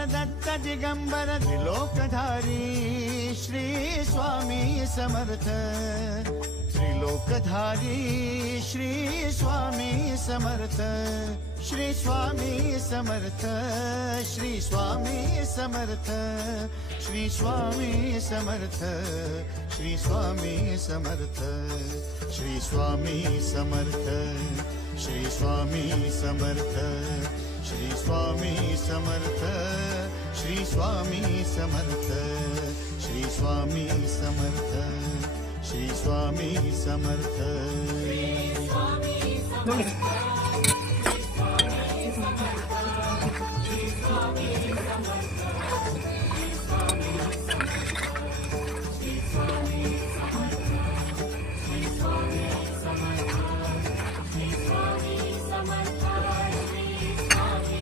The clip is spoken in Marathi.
दत्त दिगंबर त्रिलोकधारी श्री स्वामी समर्थ त्रिलोकधारी श्री स्वामी समर्थ श्री स्वामी समर्थ श्री स्वामी समर्थ श्री स्वामी समर्थ श्री स्वामी समर्थ श्री स्वामी समर्थ श्री स्वामी समर्थ श्री स्वामी समर्थ श्री स्वामी समर्थ श्री स्वामी समर्थ श्री स्वामी समर्थ